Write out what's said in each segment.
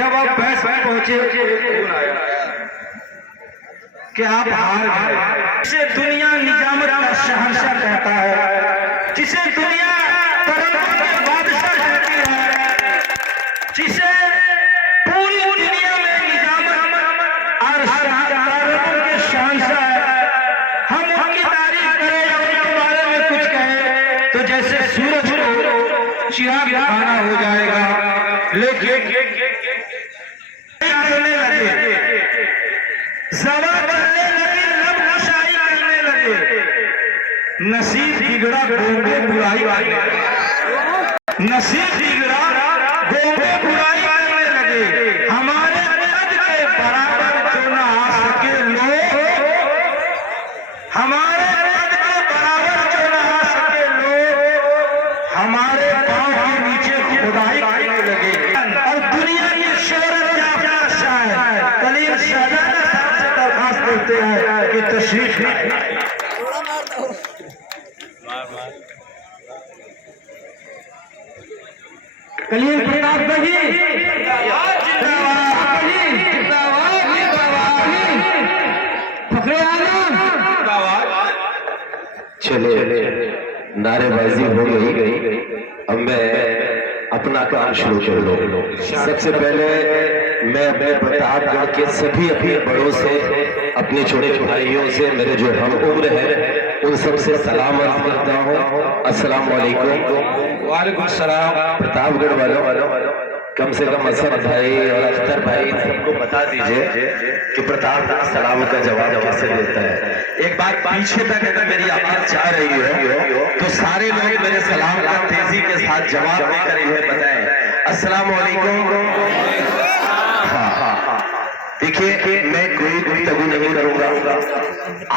जब आप बैस में पहुंचे कि आप हार गए। जिसे दुनिया निजामत का शहंशाह कहता है, जिसे दुनिया तरक्की के बादशाह कहती है, जिसे पूरी दुनिया में निजामत और शाहकारों के शहंशाह है, हम उनकी तारीफ करें या उनके बारे में कुछ कहें तो जैसे सूरज को चिराग दिखाना हो जाएगा। लेकिन करने लगे, ज़रा करने लगे, लब नशाई करने लगे, नसीब बिगड़ा गोंगे बुराई करने लगे, नसीब बिगड़ा गोंगे बुराई करने लगे। हमारे कद के बराबर जो न आ सके लोग, हमारे कद के बराबर जो न आ सके लोग, हमारे पांव के नीचे खुदाई करने लगे। और दुनिया की शोहरत क्या शायद कलील शहजादा साहब से दरखास्त करते हैं कि तशरीफ कलील प्रताप भाई चले नारेबाजी हो गई। अब मैं अपना काम शुरू कर लो। सबसे पहले मैं अपने प्रतापगढ़ के सभी अपने बड़ों से, अपने छोटे भाइयों से, मेरे जो हम उम्र है उन सबसे सलाम अर्ज करता हूँ। अस्सलाम वालेकुम। वालेकुम सलाम। प्रतापगढ़ वालों कम से कम असद भाई और अख्तर भाई सबको बता दीजिए कि प्रतापगढ़ सलाम का जवाब कैसे देता है। एक बार पीछे तक अगर मेरी आवाज जा रही हो तो सारे लोग मेरे सलाम का तेजी के साथ जवाब देकर इन्हें बताएं, अस्सलाम वालेकुम। देखिए, मैं कोई गुफ्तगू नहीं करूंगा।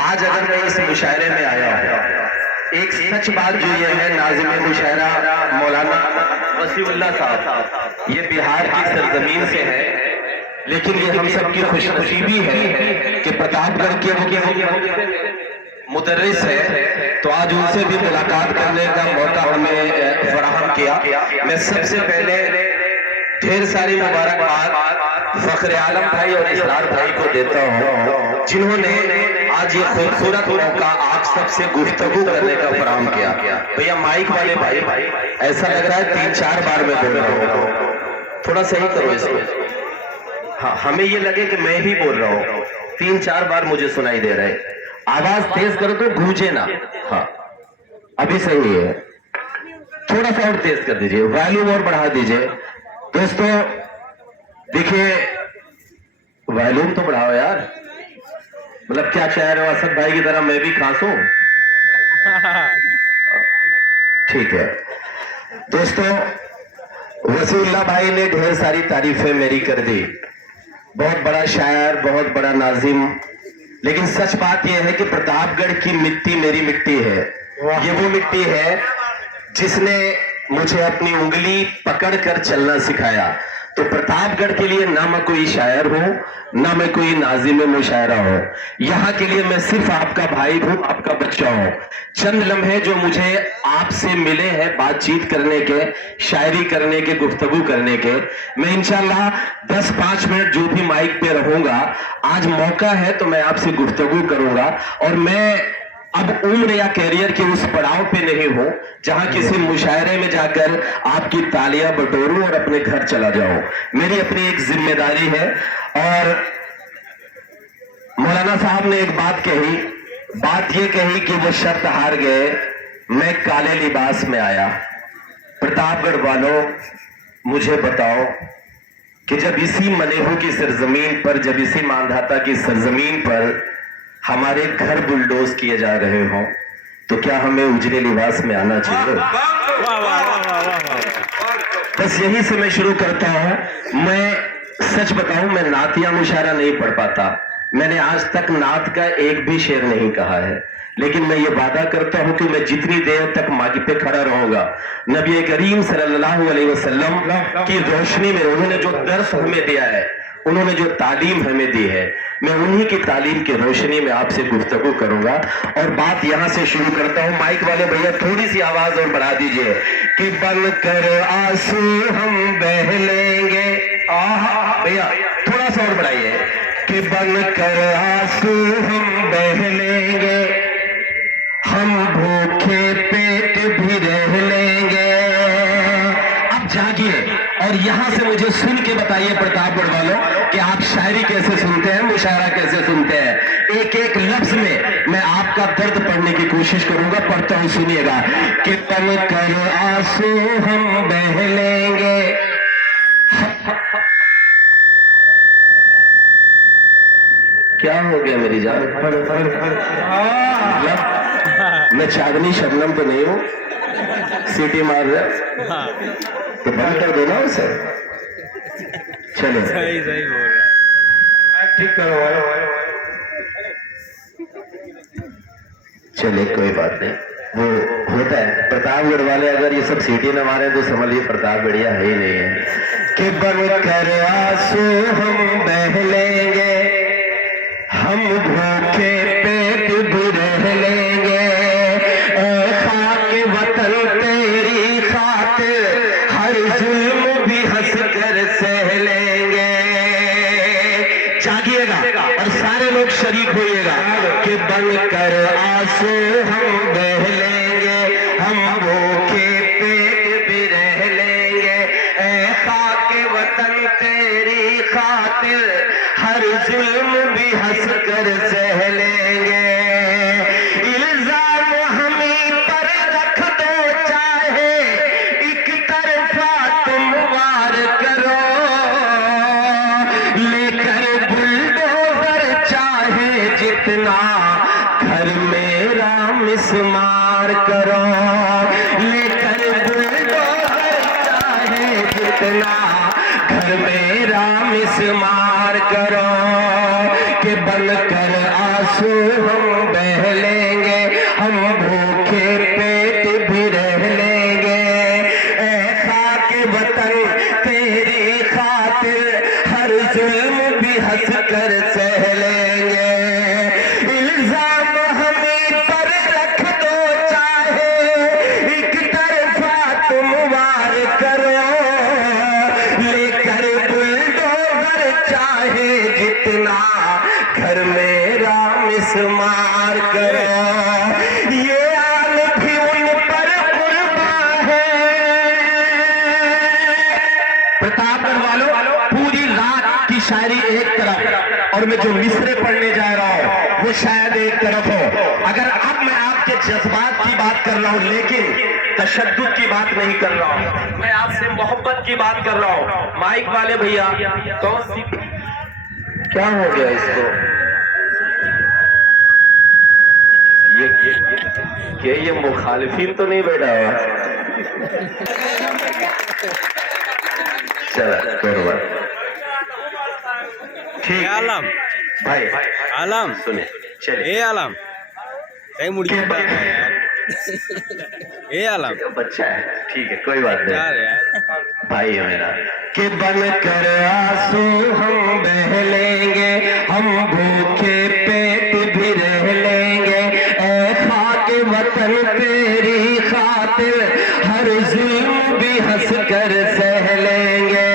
आज अगर मैं इस मुशायरे में आया हूँ, एक सच बात जो ये है, नाज़िम मुशायरा मौलाना वसीउल्लाह साहब ये बिहार की सरजमीन से है, लेकिन ये हम सब की खुशनसीबी है कि प्रतापगढ़ के मुदर्रिस है, तो आज उनसे भी मुलाकात करने का मौका हमें फराहम किया। मैं सबसे पहले ढेर सारी मुबारकबाद फख्र आलम भाई और इसरार भाई को देता हूँ, जिन्होंने आज ये खूबसूरत मौका आप सबसे गुफ्तगू करने का फराहम किया। भैया माइक वाले भाई, ऐसा लग रहा है 3-4 बार मैं बोल रहा हूँ, थोड़ा सही करो इसको। हाँ, हमें ये लगे कि मैं ही बोल रहा हूँ, 3-4 बार मुझे सुनाई दे रहा है। आवाज तेज करो तो गूंजे ना। हाँ, अभी सही है, थोड़ा सा और तेज कर दीजिए, वॉल्यूम और बढ़ा दीजिए। दोस्तों देखिए, वॉल्यूम तो बढ़ाओ यार, मतलब क्या कह रहे हो असद भाई की तरह मैं भी खांसूं? ठीक है दोस्तों, वसीउल्लाह भाई ने ढेर सारी तारीफें मेरी कर दी, बहुत बड़ा शायर, बहुत बड़ा नाजिम, लेकिन सच बात यह है कि प्रतापगढ़ की मिट्टी मेरी मिट्टी है। ये वो मिट्टी है जिसने मुझे अपनी उंगली पकड़कर चलना सिखाया। तो प्रतापगढ़ के लिए ना मैं कोई शायर हूं, ना मैं कोई नाजिम मुशायरा हूं, यहाँ के लिए मैं सिर्फ आपका भाई हूं, आपका बच्चा हूं। चंद लम्हे जो मुझे आपसे मिले हैं बातचीत करने के, शायरी करने के, गुफ्तगू करने के, मैं इंशाल्लाह 10-5 मिनट जो भी माइक पे रहूंगा, आज मौका है तो मैं आपसे गुफ्तगू करूंगा। और मैं अब उम्र या कैरियर के उस पड़ाव पे नहीं हूं जहां किसी मुशायरे में जाकर आपकी तालियां बटोरूं और अपने घर चला जाऊं। मेरी अपनी एक जिम्मेदारी है। और मौलाना साहब ने एक बात कही, बात ये कही कि वो शर्त हार गए, मैं काले लिबास में आया। प्रतापगढ़ वालों मुझे बताओ कि जब इसी मनेहू की सरजमीन पर, जब इसी मानधाता की सरजमीन पर हमारे घर बुलडोज किए जा रहे हों, तो क्या हमें उजले लिबास में आना चाहिए? बस यही से मैं शुरू करता हूं। मैं सच बताऊं, मैं नातिया मुशायरा नहीं पढ़ पाता, मैंने आज तक नात का एक भी शेर नहीं कहा है, लेकिन मैं ये वादा करता हूं कि मैं जितनी देर तक मागी पे खड़ा रहूंगा, नबी करीम सल्लल्लाहु अलैहि वसल्लम की रोशनी में उन्होंने जो दर्स हमें दिया है, उन्होंने जो तालीम हमें दी है, मैं उन्हीं की तालीम की रोशनी में आपसे गुफ्तगू करूंगा। और बात यहां से शुरू करता हूं। माइक वाले भैया थोड़ी सी आवाज और बढ़ा दीजिए कि बनकर आंसू हम बह लेंगे, आहा भैया थोड़ा सा और बढ़ाइए कि बन कर आंसू हम बह लेंगे, हम भूखे पेट भी रह लेंगे। अब जागिए और यहाँ से मुझे सुन के बताइए प्रतापगढ़ वालों कि आप शायरी कैसे सुनते हैं, मुशायरा कैसे सुनते हैं। एक एक लफ्ज में मैं आपका दर्द पढ़ने की कोशिश करूंगा, पढ़ता हूं, सुनिएगा कि बन कर आंसू हम बह लेंगे। क्या हो गया मेरी जान? मैं चांदनी शबनम तो नहीं हूं, सीटी मार रहा तो बंद कर देना उसे। चलो सही सही बोल रहा है। ठीक करो भाई। चले कोई बात नहीं, वो होता है। प्रतापगढ़ वाले अगर ये सब सीटी न मारे तो समझ लीजिए प्रतापगढ़िया है ही नहीं है। कि बन कर आंसू हम बह लेंगे, हम भूखे पेट भी रह लेंगे। खाके वतन तेरी खातिर हर जुल्म भी हंस कर सह लेंगे। जागिएगा और सारे लोग शरीक होइएगा कि बन कर आंसू हम बह लेंगे, हम भूखे पेट भी रह लेंगे। खाके वतन तेरी खातिर हर जुल्म भी हंस कर सह लेंगे। इल्जाम हमें पर रख दो चाहे एक तरफा तुम वार करो, लेकर बुलडोजर चाहे जितना घर मेरा मिसमार करो। लेकर बुलडोजर चाहे जितना घर मेरा मिसमार करो। कि बन कर आंसू हम बह लेंगे, हम भूखे पेट भी रह लेंगे। ऐसा के वतन तेरी खातिर हर जुल्म भी हंस कर सह लेंगे। इल्जाम हमें पर रख दो चाहे एक तरफा तुम वार करो, लेकर बुलडोजर चाहे जितना घर मेरा मिसमार करो। ये आन भी उन पर कुर्बान है। प्रतापगढ़ वालों, पूरी रात की शायरी एक तरफ और मैं जो मिसरे पढ़ने जा रहा हूं वो शायद एक तरफ हो। अगर अब मैं आपके जज्बात की बात कर रहा हूं लेकिन तशद्दुद की बात नहीं कर रहा हूं, मैं आपसे मोहब्बत की बात कर रहा हूं। माइक वाले भैया कौन सी, क्या हो गया इसको? ये मुखालिफिन तो नहीं बैठा हुआ? चलो कोई बात ठीक आलम भाई। आलम सुने चलिए। ए आलम कहीं मुड़ के बैठा है यार। ए आलम बच्चा है, ठीक है कोई बात जा नहीं, रहे यार। भाई है मेरा। कि बन कर आंसू हम बह लेंगे, हम भूखे पेट भी रह लेंगे। खाके वतन तेरी खातिर हर जुल्म भी हंस कर सह लेंगे।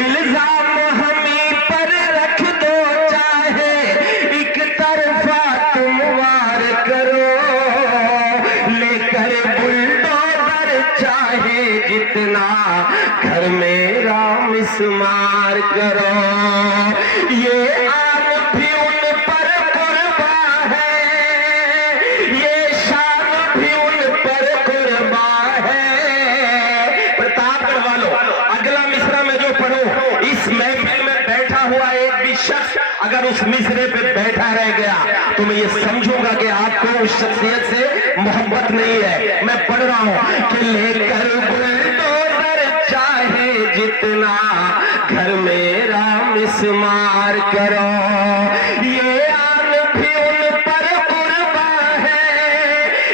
इल्जाम हमें पर रख दो चाहे एक तरफा तुम वार करो, लेकर बुलडोजर चाहे जितना घर मेरा मिसमार करो। ये आन भी उन पर कुर्बान है, ये शान भी उन पर कुर्बान है। प्रतापगढ़ वालों, अगला मिसरा में जो पढ़ूं, इस महफिल में बैठा हुआ एक भी शख्स अगर उस मिसरे पे बैठा रह गया तो मैं ये समझूंगा कि आपको उस शख्सियत से मोहब्बत नहीं है। मैं पढ़ रहा हूं कि लेकर बुलडोजर चाहे जितना घर मेरा मिसमार करो। ये आन भी उन पर कुर्बान है,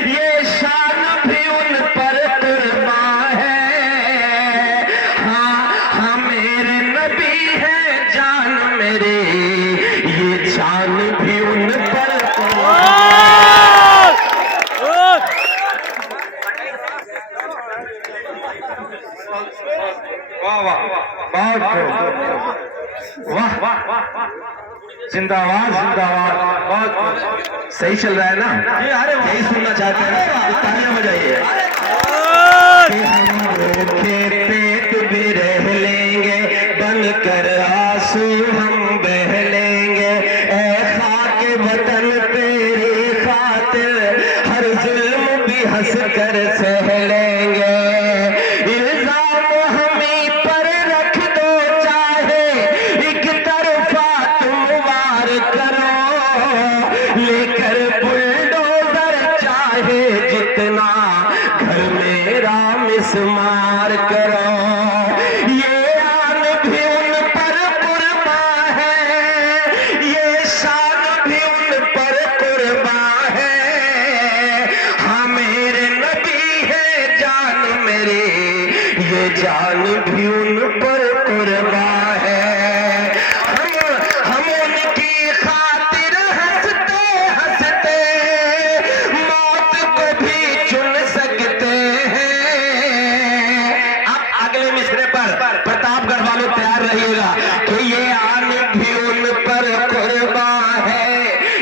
ये शान भी उन पर कुर्बान है। हाँ मेरे नबी है जान मेरे, ये जान भी उन पर कुर्बान। वाह वाह, बहुत खूब। वाह वाह वाह, जिंदाबाद जिंदाबाद, बहुत सही चल रहा है ना? ये अरे वाह। यही सुनना चाहते हैं, तो तालियां बजाइए। कि हम भूखे पेट भी रह लेंगे, बनकर आंसू हम बह लेंगे, ऐ खाके वतन तेरी खातिर हर जुल्म भी हंस कर सह लेंगे। इल्जाम हमी पर रख दो चाहे एक तरफा तुम वार करो, लेकर बुलडोजर चाहे जितना घर मेरा मिसमार करो। ये आन भी उन पर कुर्बान है, ये शान भी उन पर कुर्बान है। हाँ मेरे नबी है जान मेरी, ये जान भी उन पर कुर्बान है। हम उनकी खातिर हंसते हंसते मौत को भी चुन सकते हैं। अब अगले मिसरे पर प्रतापगढ़ वालों तैयार रहिएगा कि ये आन भी उन पर कुर्बान है,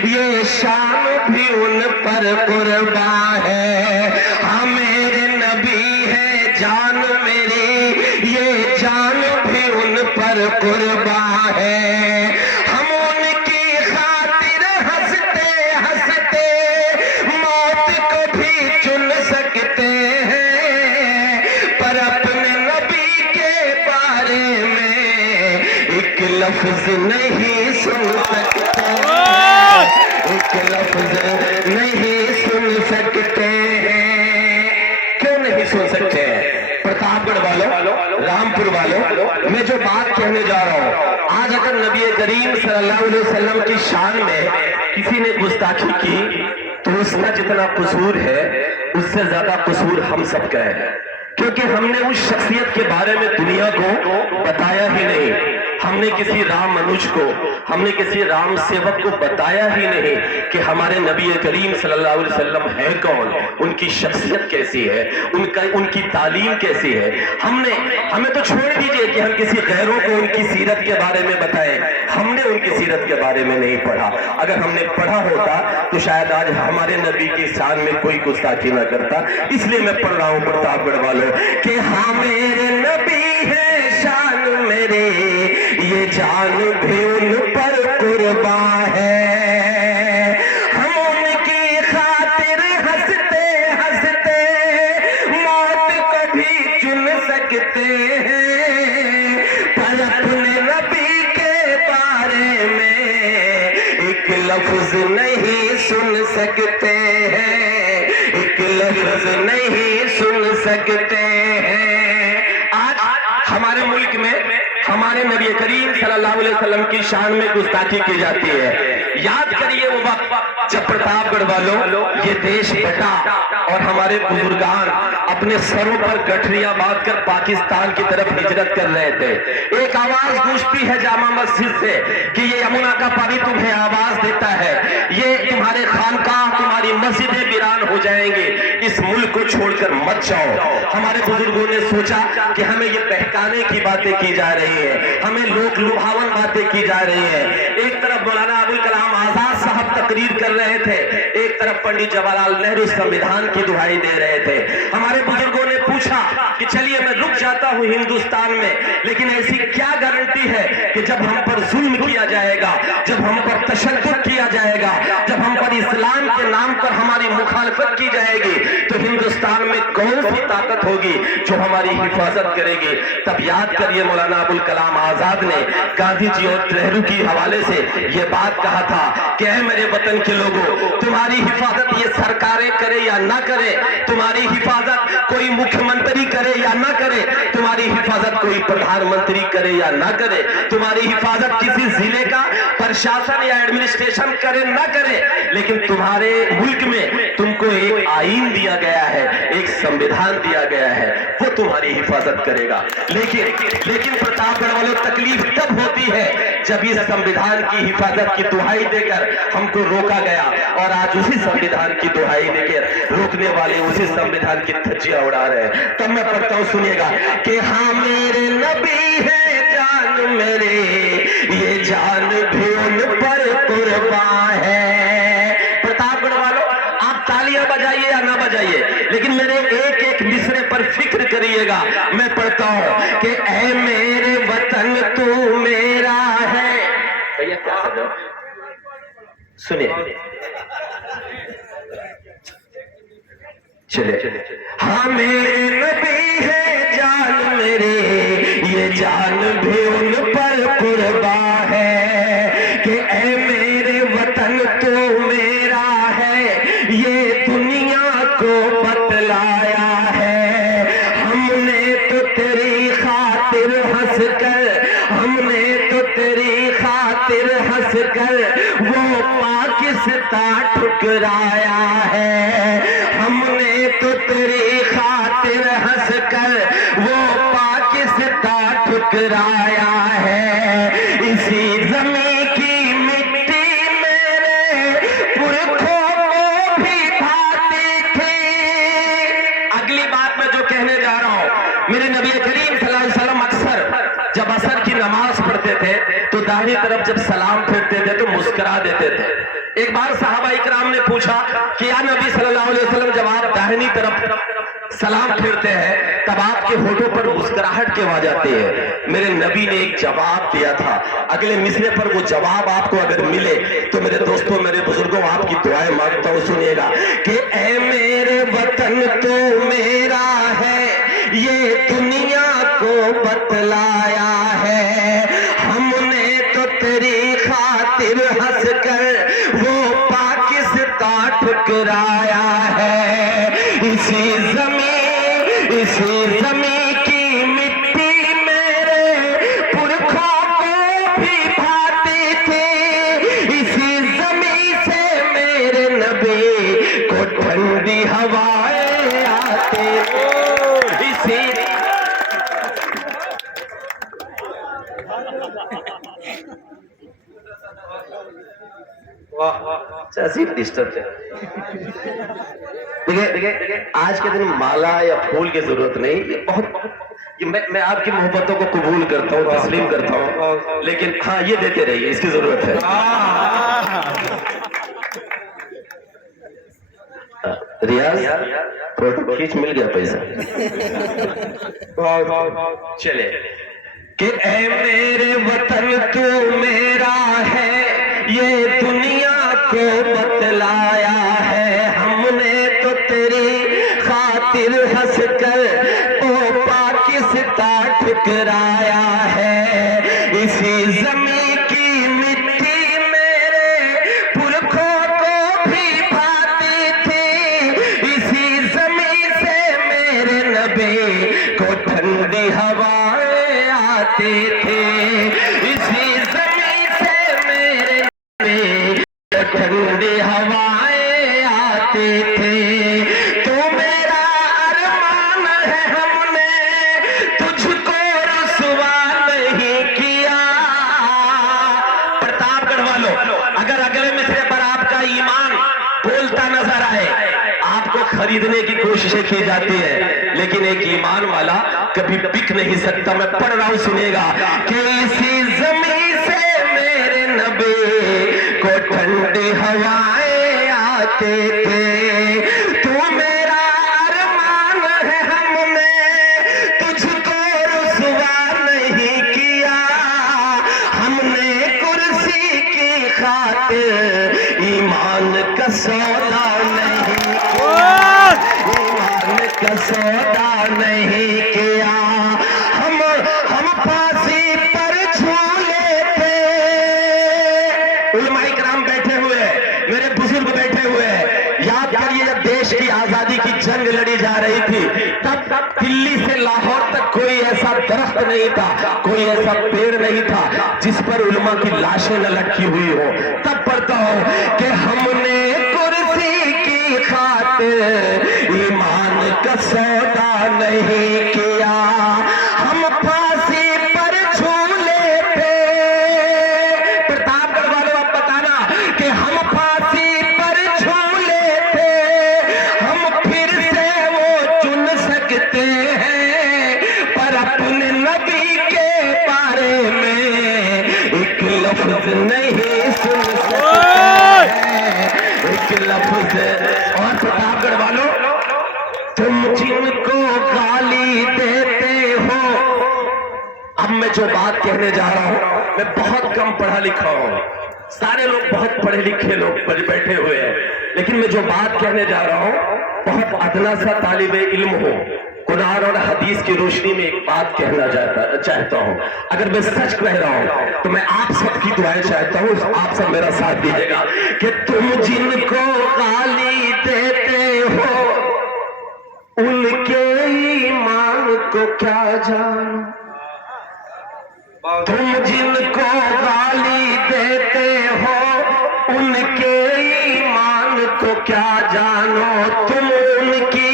ये शान भी उन पर कुर्बान है। हाँ मेरे नबी है जान मेरी, ये जान भी उन पर कुर्बान है। हम उनकी खातिर हंसते हंसते मौत को भी चुन सकते हैं, पर अपने नबी के बारे में एक लफ्ज नहीं सुन सकते, एक लफ्ज नहीं सुन सकते हैं। क्यों नहीं सुन सकते हैं? प्रतापगढ़ वालों, रामपुर वालों, मैं जो बात कहने जा रहा हूँ, आज अगर नबी करीम सल्लल्लाहु अलैहि वसल्लम की शान में किसी ने गुस्ताखी की तो उसका जितना कसूर है उससे ज्यादा कसूर हम सबका है, क्योंकि हमने उस शख्सियत के बारे में दुनिया को बताया ही नहीं। हमने किसी राम मनुष्य को, हमने किसी राम सेवक को बताया ही नहीं कि हमारे नबी करीम सल्लल्लाहु अलैहि वसल्लम है कौन, उनकी शख्सियत कैसी है, उनकी तालीम कैसी है। हमें तो छोड़ दीजिए कि हम किसी गैरों को उनकी सीरत के बारे में बताएं, हमने उनकी सीरत के बारे में नहीं पढ़ा। अगर हमने पढ़ा होता तो शायद आज हमारे नबी की शान में कोई गुस्ताखी न करता। इसलिए मैं पढ़ रहा हूँ प्रतापगढ़ वालों कि हाँ मेरे नबी है शान मेरे, ये जान भी उन पर कुर्बान है। हम उनकी खातिर हंसते हंसते मौत को भी चुन सकते हैं, पर अपने नबी के बारे में एक लफ्ज नहीं सुन सकते हैं, एक लफ्ज नहीं सुन सकते हैं। आज हमारे मुल्क में हमारे नबी करीम सल्लल्लाहु अलैहि वसल्लम की शान में गुस्ताखी की जाती है। याद करिए वो वक्त जब प्रतापगढ़ वालों ये देश बटा और हमारे बुजुर्गान अपने सरों पर गठरियां बांधकर पाकिस्तान की तरफ हिजरत कर रहे थे। एक आवाज गूंजती है जामा मस्जिद से कि ये यमुना का पानी तुम्हें आवाज देता है, ये तुम्हारे खानकाह तुम्हारी मस्जिदें वीरान हो जाएंगे, इस मुल्क को छोड़कर मत जाओ। हमारे बुजुर्गों ने सोचा कि हमें ये बहकाने की बातें की जा रही है, हमें लोक लुभावन बातें की जा रही है। एक तरफ मौलाना अबुल कलाम आजाद साहब तकरीर कर रहे थे, एक तरफ पंडित जवाहरलाल नेहरू संविधान की दुहाई दे रहे थे। हमारे बुजुर्गों ने पूछा कि चलिए मैं रुक जाता हूं हिंदुस्तान में, लेकिन ऐसी क्या गारंटी है कि जब हम पर जुल्म किया जाएगा, जब हम पर तशद्दुद किया जाएगा, जब हम पर इस्लाम के नाम पर हमारी मुखालफत की जाएगी, तो हिंदुस्तान में कौन सी ताकत होगी जो हमारी हिफाजत करेगी। तब याद करिए मौलाना अबुल कलाम आजाद ने गांधी जी और नेहरू की हवाले से यह बात कहा था कि ऐ मेरे वतन के लोगों, तुम्हारी हिफाजत ये सरकारें करे या ना करे, तुम्हारी हिफाजत कोई मुख्यमंत्री करे या ना करे, तुम्हारी हिफाजत कोई प्रधानमंत्री करे या ना करे, तुम्हारी हिफाजत किसी जिले का प्रशासन या एडमिनिस्ट्रेशन करे ना करे, लेकिन तुम्हारे मुल्क में तुमको एक आईन दिया गया है, एक संविधान दिया गया है, वो तुम्हारी हिफाजत करेगा। लेकिन प्रतापगढ़ वालों तकलीफ तब होती है जब इस संविधान की हिफाजत की दुहाई देकर हमको रोका गया, और आज उसी संविधान की दुहाई देकर रोकने वाले उसी संविधान की धज्जियां उड़ा रहे हैं। तब मैं पढ़ता हूं, सुनिएगा कि हाँ मेरे नबी है जान मेरे, ये जान भी उन पर कुर्बान है। प्रतापगढ़ वालों, आप तालियां बजाइए या ना बजाइए, लेकिन मेरे एक एक मिसरे पर फिक्र करिएगा। मैं पढ़ता हूं कि ऐ मेरे वतन तू मेरा है। भैया क्या कर रहे हो? सुनिए, चले। हाँ मेरे नबी है जान मेरे, ये जान भी उन पर कुर्बान है कि ऐ मेरे वतन तू मेरा है, ये दुनिया को बतलाया है। हमने तो तेरी खातिर हंस कर, हमने तो तेरी खातिर हंस कर वो पाकिस्तान ठुकराया है। हमने तो तेरी खातिर हंस कर वो पाकिस्तान ठुकराया है। इसी जमीन की मिट्टी मेरे पुरखों को भी भाती थी। अगली बात मैं जो कहने जा रहा हूं, मेरे नबी करीम सल्लल्लाहु अलैहि वसल्लम अक्सर जब असर की नमाज पढ़ते थे तो दाहिनी तरफ जब सलाम फेरते थे तो मुस्कुरा देते थे। एक बार सहाबा इकराम ने पूछा कि या नबी सल्लल्लाहु अलैहि वसल्लम, जब आप दाहिनी तरफ सलाम फेरते हैं तब आपके होठों पर मुस्कुराहट क्यों आ जाती है? मेरे नबी ने एक जवाब दिया था। अगले मिसरे पर वो जवाब आपको अगर मिले तो मेरे दोस्तों, मेरे बुजुर्गों, आपकी दुआएं मांगता हूं, सुनिएगा कि ऐ मेरे वतन तू मेरा है, ये दुनिया को बतलाया है। हमने तो तेरी खातिर हंस कर वो पाकिस्तान ठुकराया है। इसी जमीन की मिट्टी मेरे पुरखों को भी भाती थी। इसी जमीन से मेरे नबी को ठंडी हवाएं आती थी। इसी डिस्टर्ब है। देखिए, आज के दिन माला या फूल की जरूरत नहीं, ये मैं आपकी मोहब्बतों को कबूल करता हूँ, तस्लीम करता हूँ, लेकिन हाँ ये देते रहिए, इसकी जरूरत है। रियाज, फोटो खींच, मिल गया पैसा। चले कि ऐ मेरे वतन तू मेरा है, ये दुनिया को बतलाया है। हमने तो तेरी खातिर हंस कर ओ पाकिस्तान ठुकराया है। इसी जमीन की मिट्टी मेरे पुरखों को भी भाती थी। इसी जमीन से मेरे नबी को ठंडी हवाएं आती थी। इसी जमीन से मेरे नबी ठंडी हवाएं आती थी। तो मेरा अरमान है, हमने तुझको रुसवा नहीं किया। प्रतापगढ़ वालों, अगर अगले मिसरे पर आपका ईमान बोलता नजर आए, आपको खरीदने की कोशिशें की जाती है, लेकिन एक ईमान वाला कभी बिक नहीं सकता। मैं पढ़ रहा हूं, सुनेगा कि इसी जमीन से मेरे नबी को ठंडी हवाएं आते थे। तू मेरा अरमान है, हमने तुझको रुसवा नहीं किया। हमने कुर्सी की खातिर ईमान का सौदा नहीं किया, ईमान का सौदा नहीं किया। हम फांसी पर झूले थे। उलमाए किराम बैठे हुए, मेरे बुजुर्ग बैठे हुए, याद करिए जब देश की आजादी की जंग लड़ी जा रही थी तब दिल्ली से लाहौर तक कोई ऐसा दरख्त नहीं था, कोई ऐसा पेड़ नहीं था जिस पर उलमा की लाशें न लटकी हुई हो। तब पढ़ता हूं कि हमने कुर्सी की खातिर ईमान का सौदा नहीं किया। हम फांसी पर झूले थे। प्रतापगढ़ वालों, आप बताना कि हम फांसी पर झूले थे। हम फिर से वो चुन सकते हैं, पर अपने नबी के बारे में एक लफ्ज नहीं सुन सकता है, एक लफ्ज। और प्रतापगढ़ वालों, तुम जिनको गाली देते हो, अब मैं जो बात कहने जा रहा हूं, मैं बहुत कम पढ़ा लिखा हूं, सारे लोग बहुत पढ़े लिखे लोग बैठे हुए हैं, लेकिन मैं जो बात कहने जा रहा हूं बहुत अदना सा तालिबे इल्म हो, कुरान और हदीस की रोशनी में एक बात कहना चाहता हूं। अगर मैं सच कह रहा हूं तो मैं आप सबकी दुआएं चाहता हूं, आप सब मेरा साथ दीजिएगा कि तुम जिनको गाली देते हो उनके ईमान को क्या जानो, तुम जिनको गाली देते हो उनके ईमान को क्या जानो, तुम उनकी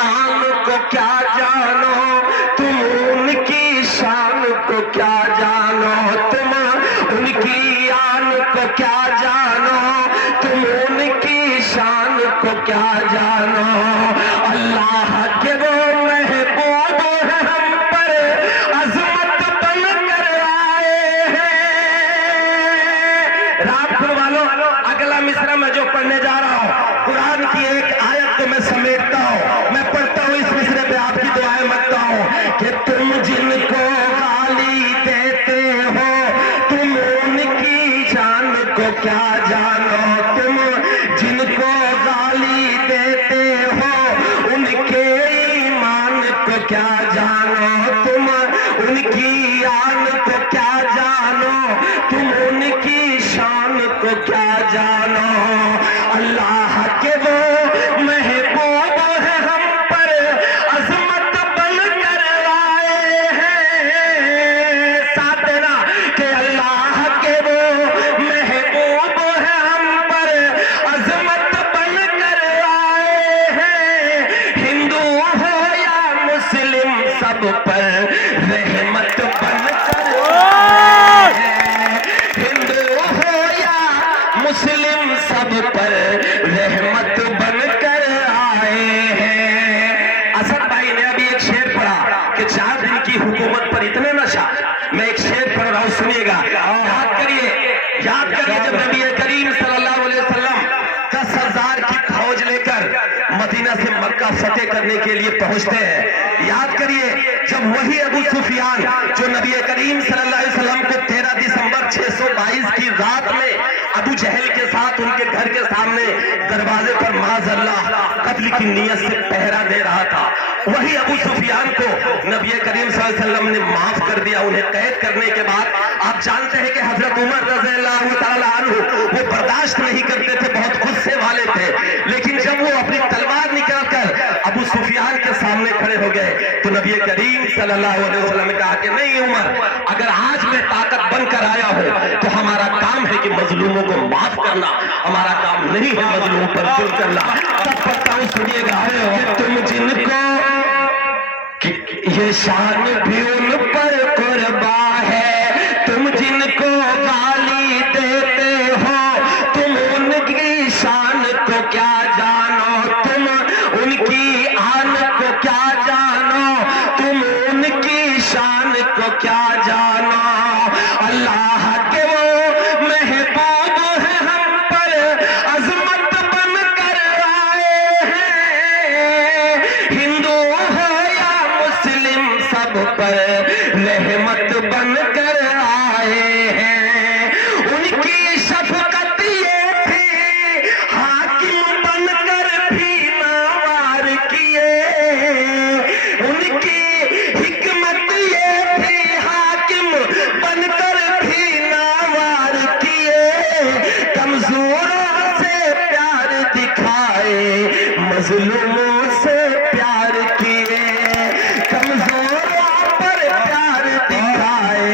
आन को क्या जानो, तुम उनकी शान को क्या जानो, तुम उनकी आन को क्या जानो, तुम उनकी शान को क्या जानो। अल्लाह के वो महबूब है, हम पर अजमत बनकर आए हैं। रामपुर वालों, अगला मिसरा मैं जो पढ़ने जा रहा हूँ, कुरान की एक आयत को मैं समेटता हूँ, मैं पढ़ता हूँ, इस मिसरे पे आपकी दुआएं मांगता हूँ कि तुम जिनको गाली देते हो तुम उनकी जान को क्या जानो, तुम जिनको गाली देते हो उनके ईमान को क्या जानो, तुम उनकी आन को क्या जानो, तुम उनकी शान को क्या जानो। अल्लाह के वो महबूब है, हम पर अजमत बनकर आए हैं। साथ देना कि अल्लाह के वो महबूब है, हम पर अजमत बनकर आए हैं। हिंदू हो या मुस्लिम सब पर रहमत बनकर आए हैं, हिंदू हो या मुस्लिम सब पर रहमत बनकर आए हैं। असद भाई ने अभी एक शेर पढ़ा कि 4 दिन की हुकूमत पर इतने नशा, मैं एक शेर पढ़ रहा हूं, सुनिएगा, याद करिए जब नबी करीम सल्लल्लाहु अलैहि वसल्लम 10,000 की फौज लेकर मदीना से मक्का फतेह करने के लिए पहुंचते हैं, याद करिए जब वही अबू सुफियान जो नबी करीम सल्लल्लाहु अलैहि वसल्लम को 13 दिसंबर 622 की रात में अबू जहल के साथ उनके घर के सामने दरवाजे पर माज़अल्लाह कत्ल की नीयत से पहरा दे रहा था, वही अबू सुफियान को नबी करीम सल्लल्लाहु अलैहि वसल्लम ने माफ कर दिया। उन्हें कैद करने के बाद आप जानते हैं कि हजरत उमर रज़ियल्लाहु ताला अन्हु वो बर्दाश्त नहीं करते थे, बहुत गुस्से वाले थे, लेकिन जब वो अपनी तलवार निकालकर अबू सुफियान के सामने खड़े हो गए तो नबी करीम सल्लल्लाहु अलैहि वसल्लम ने कहा कि नहीं उमर, अगर आज मैं ताकत बनकर आया हूं तो हमारा काम है कि मजलूमों को माफ करना, हमारा काम नहीं है मजलूम पर जुल्म करना। तब पढ़ता हूं, सुनिएगा कि तुम जिनको ये शान भी उन पर कुर्बा है, तुम जिनको गाली देते हो तुम उनकी शान को क्या जानो, तुम उनकी आन को क्या जानो, तुम उनकी शान को क्या जानो। अल्लाह के वो महबूब है, हम पर अजमत बनकर आए हैं, हिंदू हो या मुस्लिम सब पर रहमत बनकर आए हैं। उनकी शफकत ये थी हाकिम बनकर भी नावार किए, उनकी हिकमत ये थी हाकिम बनकर भी नावार किए, कमजोरों से प्यार दिखाए मजलूमों से प्यार किए, कमजोरों पर प्यार दिखाए।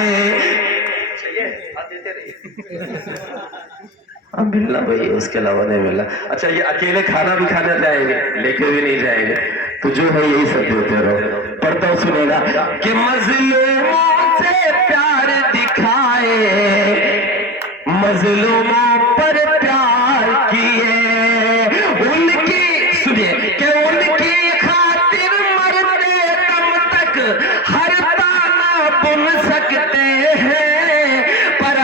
हाँ मिलना भाई, उसके अलावा नहीं मिलना। अच्छा ये अकेले खाना भी खाने जाएंगे, लेके भी नहीं जाएंगे, तो जो है यही सब होते रहो। पढ़ता हूँ, सुनेगा कि मजलूमों से प्यार दिखाए, मजलूमों पर प्यार किए, उनकी सुनिए कि उनकी खातिर मरते दम तक हर ताना बुन सकते हैं, पर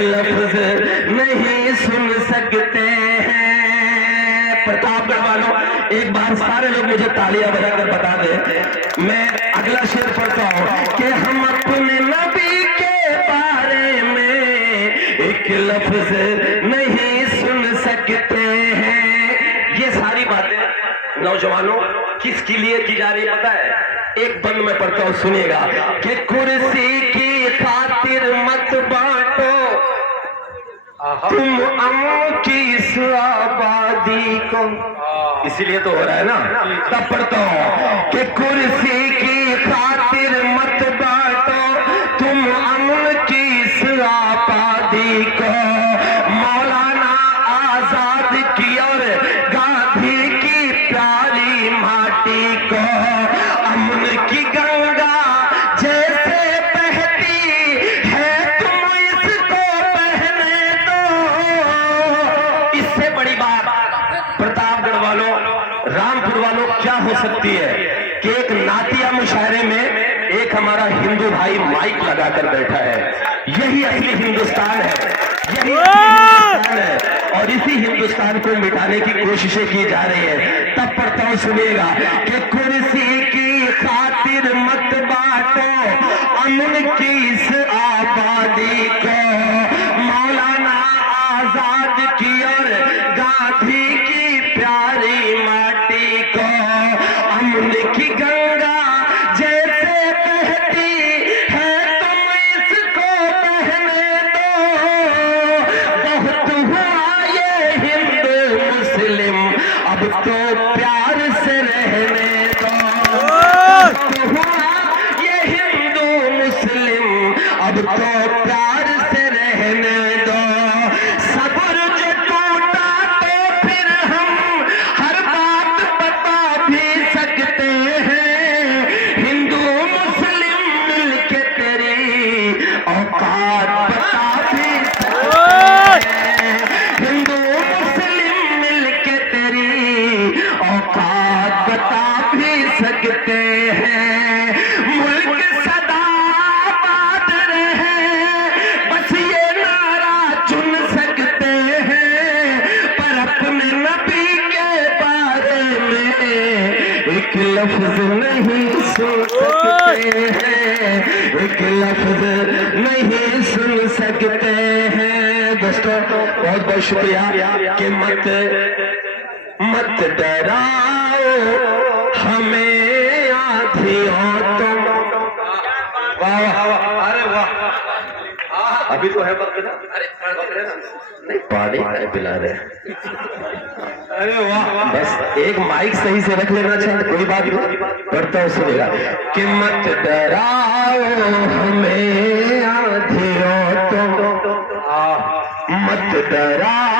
लफ्ज नहीं सुन सकते हैं। प्रतापगढ़ वालों, एक बार सारे लोग मुझे तालियां बजाकर बता दे, मैं अगला शेर पढ़ता हूं कि हम अपने नबी के बारे में एक लफ्ज नहीं सुन सकते हैं। ये सारी बातें नौजवानों किसके लिए की जा रही है पता है? एक बंद में पढ़ता हूं, सुनिएगा कि कुर्सी की खातिर मत बांटो तुम अमों की इस आबादी को। इसीलिए तो हो रहा है ना। तब पढ़ता हूं कि कुर्सी की खातिर मत बांटो तुम अमन की इस आबादी को। मौलाना आजाद की और गांधी की प्यारी माटी को अमन की गंगा जैसे बहती है तुम इसको बहने दो। इससे बड़ी बात प्रतापगढ़ वालों, रामपुर वालों क्या हो सकती है कि एक नातिया मुशायरे में एक हमारा हिंदू भाई माइक लगाकर बैठा है। यही असली हिंदुस्तान है, यही असली हिंदुस्तान है और इसी हिंदुस्तान को मिटाने की कोशिशें की जा रही है। तब पढ़ता हूं, सुनिएगा कि कुर्सी की खातिर मत बांटो अमन की इस आबादी को। मौलाना आजाद की और गांधी की प्यारी माटी को अमन की गंगा जैसे बहती है तुम इसको बहने दो। बहुत हुआ ये हिंदू मुस्लिम अब तो प्यार से रहने दो। बहुत हुआ ये हिंदू मुस्लिम अब तो प्यार से रहने दो। सब्र जो टूटा तो फिर हम हर बात बता भी सकते हैं। हिंदू मुस्लिम मिलके तेरी औकात बता भी सकते हैं। हिंदू मुस्लिम मिलके तेरी औकात बता भी सकते हैं। मुल्क सदा आबाद रहे बस ये नारा चुन सकते हैं। पर अपने नबी के बारे में एक लफ्ज नहीं सुन सकते हैं। एक लफ्ज नहीं सुन सकते हैं। दोस्तों बहुत बहुत शुक्रिया कि मत डराओ हमें आधियों तुम। वाह वाह, अरे वाह, अभी तो है बकरा। अरे नहीं पानी पिला रहे। अरे वाह, बस एक माइक सही से रख लेना चाहिए, कोई बात नहीं। पढ़ता हूँ, सुनेगा कि मत डराओ हमें आधियों तुम, मत डराओ